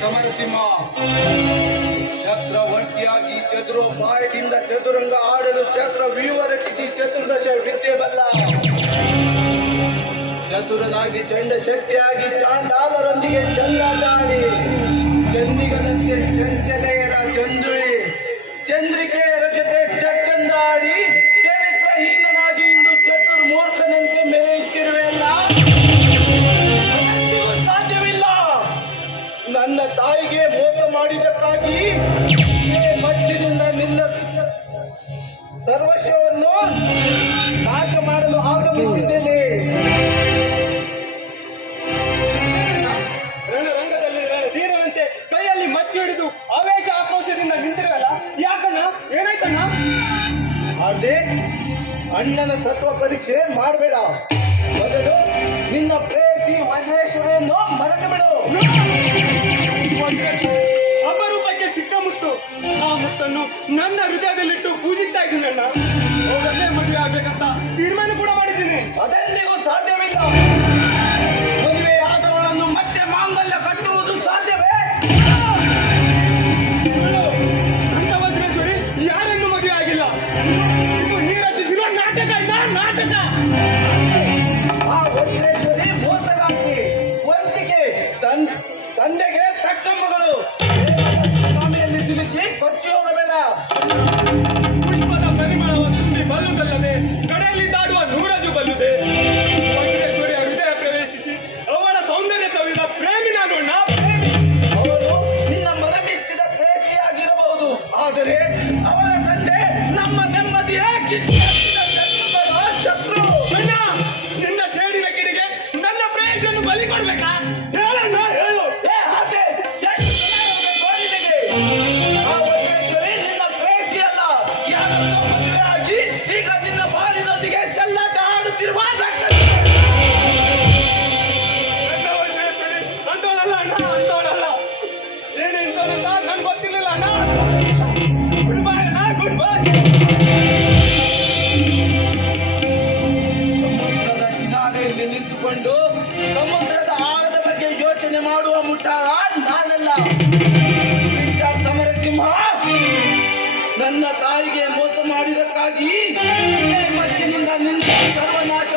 ಸಮರಸಿಂಹ ಚಕ್ರವರ್ತಿಯಾಗಿ ಚತುರೋಪಾಯದಿಂದ ಚದುರಂಗ ಆಡಲು ಚಕ್ರ ವ್ಯೂಹ ರಚಿಸಿ ಚತುರ್ದಶ ವಿದ್ಯೆ ಬಲ್ಲ ಚತುರನಾಗಿ ಚಂಡ ಶಕ್ತಿಯಾಗಿ ಚಾಂಡಾಲರೊಂದಿಗೆ ಚೆಲ್ಲಾಡಿ ಚಂದಿಗನಂತೆ ಚಂಚಲೆಯರ ಚಂದುಳಿ ಚಂದ್ರಿಕೆಯರ ಜೊತೆ ಚಕ್ಕಂದಾಡಿ ಚರಿತ್ರಹೀನನಾಗಿ ಇಂದು ಚತುರ್ಮೂರ್ಖನಂತೆ ಮೆರೆಯುತ್ತಿರುವೆಲ್ಲ ಸಾಧ್ಯವಿಲ್ಲ. ನನ್ನ ತಾಯಿಗೆ ಮೋಸ ಮಾಡಿದಕ್ಕಾಗಿ ಮಚ್ಚಿನಿಂದ ನಿನ್ನ ಸರ್ವಸ್ವವನ್ನು ನಾಶ ಮಾಡಲು ಆಗಮಿಸಿದ್ದೇನೆ. ರಣರಂಗದಲ್ಲಿ ಧೀರನಂತೆ ಕೈಯಲ್ಲಿ ಮಚ್ಚಿ ಹಿಡಿದು ಆವೇಶ ಆಕ್ರೋಶದಿಂದ ನಿಂತಿರಲ್ಲ, ಯಾಕಣ್ಣ? ಏನಾಯ್ತಣ್ಣ? ಅದೇ ಅಣ್ಣನ ಸತ್ವ ಪರೀಕ್ಷೆ ಮಾಡಬೇಡ. ಮೊದಲು ನಿನ್ನ ಪ್ರೇಯಸಿ ವಜ್ರೇಶ್ವರಿಯನ್ನು ಮರೆತು ಬಿಡು. ಅಪರೂಪಕ್ಕೆ ಸಿಕ್ಕ ಮುತ್ತು. ಆ ಮುತ್ತನ್ನು ನನ್ನ ಹೃದಯದಲ್ಲಿಟ್ಟು ಪೂಜಿಸ್ತಾ ಇದ್ದೀನಿ ಅಣ್ಣ. ಹೋಗಲ್ಲೇ ಮದುವೆ ಆಗ್ಬೇಕಂತ ತೀರ್ಮಾನ ಕೂಡ ಮಾಡಿದ್ದೀನಿ. ಅದೆಂದಿಗೂ ಸಾಧ್ಯವಿಲ್ಲ. ಮದುವೆ ಆದವಳನ್ನು ಮತ್ತೆ ಮಾಂಗಲ್ಯ ಕಟ್ಟುವುದು ಸಾಧ್ಯವೇ? ನನ್ನ ವಜ್ರೇಶ್ವರಿ ಯಾರನ್ನು ಮದುವೆ ಆಗಿಲ್ಲ. ಇದು ನೀ ರಚಿಸಿರುವ ನಾಟಕ. ನಾಟಕ. ಆ ವಜ್ರೇಶ್ವರಿ ಮೋಸಗಾರ್ತಿ, ವಂಚಿಕೆ, ತಂದೆಗೆ ತಕ್ಕ ಮಗಳು. ಸ್ವಾಮಿಯಲ್ಲಿ ಸಿಲುಕಿ ಕೊಚ್ಚಿ ಹೋಗಬೇಡ. ಪುಷ್ಪದ ಪರಿಮಳವನ್ನು ತುಂಬಿ ಬಲ್ಲುದಲ್ಲದೆ ಕಡೆಯಲ್ಲಿ ದಾಡುವ ನೂರಜು ಬಲ್ಲುದೆ. ವಜ್ರೇಶ್ವರಿಯ ಹೃದಯ ಪ್ರವೇಶಿಸಿ ಅವಳ ಸೌಂದರ್ಯ ಸವಿದ ಪ್ರೇಮಿ ನಾನು ಅಣ್ಣ, ಪ್ರೇಮಿ. ಅವಳು ನಿನ್ನ ಮನಮೆಚ್ಚಿದ ಪ್ರೇಸಿಯಾಗಿರಬಹುದು, ಆದರೆ ಅವಳ ತಂದೆ ನಮ್ಮ ನೆಮ್ಮದಿಯ ಶತ್ರು. ಅಣ್ಣ, ನಿನ್ನ ಸೇಡಿನ ಕಿಡಿಗೆ ನನ್ನ ಪ್ರೇಯಸಿಯನ್ನು ಬಲಿ ಕೊಡ್ಬೇಕಾ? ಹೇಳಣ್ಣ, ಹೇಳು. ಆ ವಜ್ರೇಶ್ವರಿ ನಿನ್ನ ಪ್ರೇಸಿ ಅಲ್ಲ, ಯಾರನ್ನೋ ಮದುವೆ ಆಗಿ ಈಗ ನಿನ್ನ ಬಾಳಿನೊಂದಿಗೆ ಚೆಲ್ಲಾಟ ಆಡುತ್ತಿರುವ ನನ್ನ ವಜ್ರೇಶ್ವರಿ ಅಂತವಳಲ್ಲ ಅಣ್ಣ, ಅಂತವಳಲ್ಲ. ಏನು ಇಂಥವನಂತ ನನ್ಗೆ ಗೊತ್ತಿರಲಿಲ್ಲ ಅಣ್ಣ. ಗುಡ್ ಬೈ ಅಣ್ಣ, ಗುಡ್ ಬೈ. ಸಮುದ್ರದ ಕಿನಾರೆಯಲ್ಲಿ ನಿಂತುಕೊಂಡು ಸಮುದ್ರದ ಆಳದ ಬಗ್ಗೆ ಯೋಚನೆ ಮಾಡುವ ಮುಟ್ಟಾಳ ನಾನಲ್ಲ. ಮಿಸ್ಟರ್ ಸಮರಸಿಂಹ, ನನ್ನ ತಾಯಿಗೆ ಮೋಸ ಮಾಡಿದಕ್ಕಾಗಿ ಮಚ್ಚಿನಿಂದ ನಿನ್ನ ಸರ್ವನಾಶ